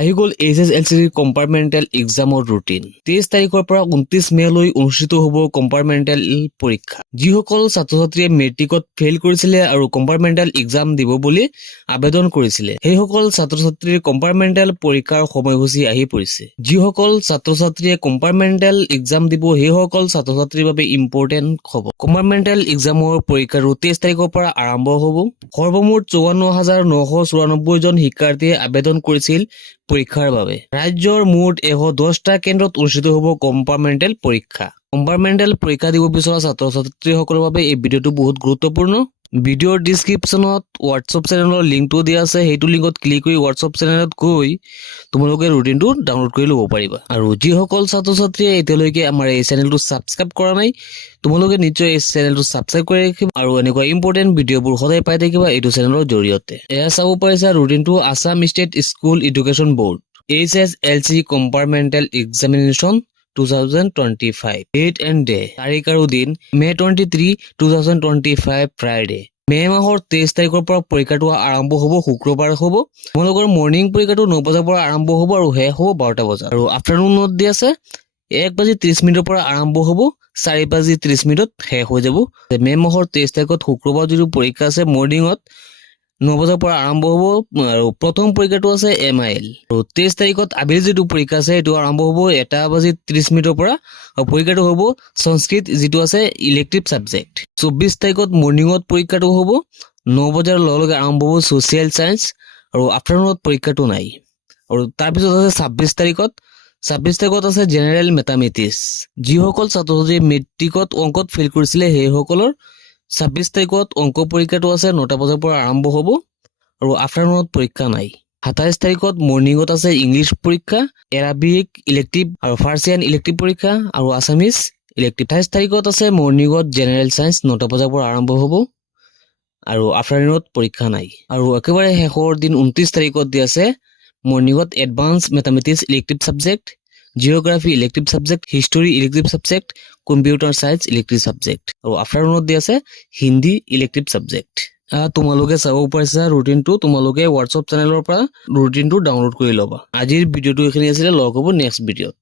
আহি গ'ল HSLC compartmental এক্সামৰ routine. 23 তাৰিখৰ পৰা 29 মেলৈ অনুষ্ঠিত হ'ব কম্পাৰ্টমেণ্টেল পৰীক্ষা। যিসকল ছাত্ৰ-ছাত্ৰীয়ে মেট্ৰিকত ফেইল কৰিছিলে আৰু কম্পাৰ্টমেণ্টেল এক্সাম দিব বুলি আবেদন কৰিছিলে, সেইসকল ছাত্ৰ-ছাত্ৰীৰ কম্পাৰ্টমেণ্টেল পৰীক্ষাৰ সময়সূচী আহি পৰিছে। যিসকল ছাত্ৰ-ছাত্ৰীয়ে কম্পাৰ্টমেণ্টেল এক্সাম দিব সেইসকল ছাত্ৰ-ছাত্ৰীৰ বাবে ইম্পৰ্টেণ্ট হ'ব। কম্পাৰ্টমেণ্টেল এক্সামৰ পৰীক্ষা 23 তাৰিখৰ পৰা আৰম্ভ হ'ব। সৰ্বমুঠ 54,994 জন শিক্ষাৰ্থীয়ে আবেদন কৰিছিল পৰীক্ষাৰ বাবে। ৰাজ্যৰ মুঠ 110টা কেন্দ্ৰত অনুষ্ঠিত হ'ব কম্পাৰ্টমেণ্টেল পৰীক্ষা। কম্পাৰ্টমেণ্টেল পৰীক্ষা দিব বিচৰা ছাত্ৰ-ছাত্ৰীসকলৰ বাবে এই ভিডিঅ'টো বহুত গুৰুত্বপূৰ্ণ। ভিডিঅ'ৰ ডিছক্ৰিপশ্যনত হোৱাটছআপ চেনেলৰ লিংকটো দিয়া আছে, সেইটো লিংকত ক্লিক কৰি হোৱাটছআপ চেনেলত গৈ তোমালোকে ৰুটিনটো ডাউনলোড কৰি ল'ব পাৰিবা। আৰু যিসকল ছাত্ৰ-ছাত্ৰীয়ে এতিয়ালৈকে আমাৰ এই চেনেলটো ছাবস্ক্ৰাইব কৰা নাই, তোমালোকে নিশ্চয় এই চেনেলটো ছাবস্ক্ৰাইব কৰি ৰাখিবা আৰু এনেকুৱা ইম্পৰ্টেণ্ট ভিডিঅ'বোৰ সদায় পাই থাকিবা এইটো চেনেলৰ জৰিয়তে। এয়া চাব পাৰিছা ৰুটিনটো Assam state school education board HSLC compartmental examination 2025 date and day, তাৰিখ আৰু দিন মে 23, 2025 ফ্ৰাইডে। মে মাহৰ 23 তাৰিখৰ পৰা পৰীক্ষাটো আৰম্ভ হ'ব, শুক্ৰবাৰ হ'ব। তোমালোকৰ মৰ্ণিং পৰীক্ষাটো 9 বজাৰ পৰা আৰম্ভ হ'ব আৰু শেষ হ'ব 12টা বজাত। আৰু আফটাৰনুনত দি আছে 1:30 পৰা আৰম্ভ হ'ব, 4:30 শেষ হৈ যাব। মে মাহৰ 23 তাৰিখত শুক্ৰবাৰ যিটো পৰীক্ষা আছে মৰ্ণিঙত 9 বজাৰ পৰা আৰম্ভ হ'ব আৰু প্ৰথম পৰীক্ষাটো আছে MIL। আৰু 23 তাৰিখত আবেলি যিটো পৰীক্ষা আছে এইটো আৰম্ভ হ'ব 1:30 পৰা আৰু পৰীক্ষাটো হ'ব সংস্কৃত যিটো আছে ইলেক্টিভ ছাবজেক্ট। 24 তাৰিখত মৰ্ণিঙত পৰীক্ষাটো হ'ব, 9 বজাৰ লগে আৰম্ভ হ'ব ছ'চিয়েল ছায়েন্স আৰু আফটাৰনুনত পৰীক্ষাটো নাই। আৰু তাৰপিছত আছে 26 তাৰিখত আছে জেনেৰেল মেথামেটিক্স। যিসকল ছাত্ৰ-ছাত্ৰীয়ে মেট্ৰিকত অংকত ফেইল কৰিছিলে সেইসকলৰ 26 তাৰিখত অংক পৰীক্ষাটো আছে, 9টা বজাৰ পৰা আৰম্ভ হ'ব আৰু আফটাৰনুনত পৰীক্ষা নাই। 27 তাৰিখত মৰ্ণিঙত আছে ইংলিছ পৰীক্ষা, এৰাবিক ইলেক্টিভ আৰু ফাৰ্চিয়ান ইলেক্টিভ পৰীক্ষা আৰু আছামিজ ইলেক্টিভ। 28 তাৰিখত আছে মৰ্ণিঙত জেনেৰেল ছায়েন্স, 9টা বজাৰ পৰা আৰম্ভ হ'ব আৰু আফটাৰনুনত পৰীক্ষা নাই। আৰু একেবাৰে শেষৰ দিন 29 তাৰিখত দি আছে মৰ্ণিঙত advance mathematics elective subject, geography elective subject, history elective subject, computer science elective subject আৰু আফটাৰনুনত দি আছে হিন্দী ইলেক্টিভ ছাবজেক্ট। তোমালোকে চাব পাৰিছা ৰুটিনটো, তোমালোকে হোৱাটছআপ চেনেলৰ পৰা ৰুটিনটো ডাউনলোড কৰি ল'বা। আজিৰ ভিডিঅ'টো এইখিনি আছিলে, লগ হ'ব নেক্সট ভিডিঅ'ত।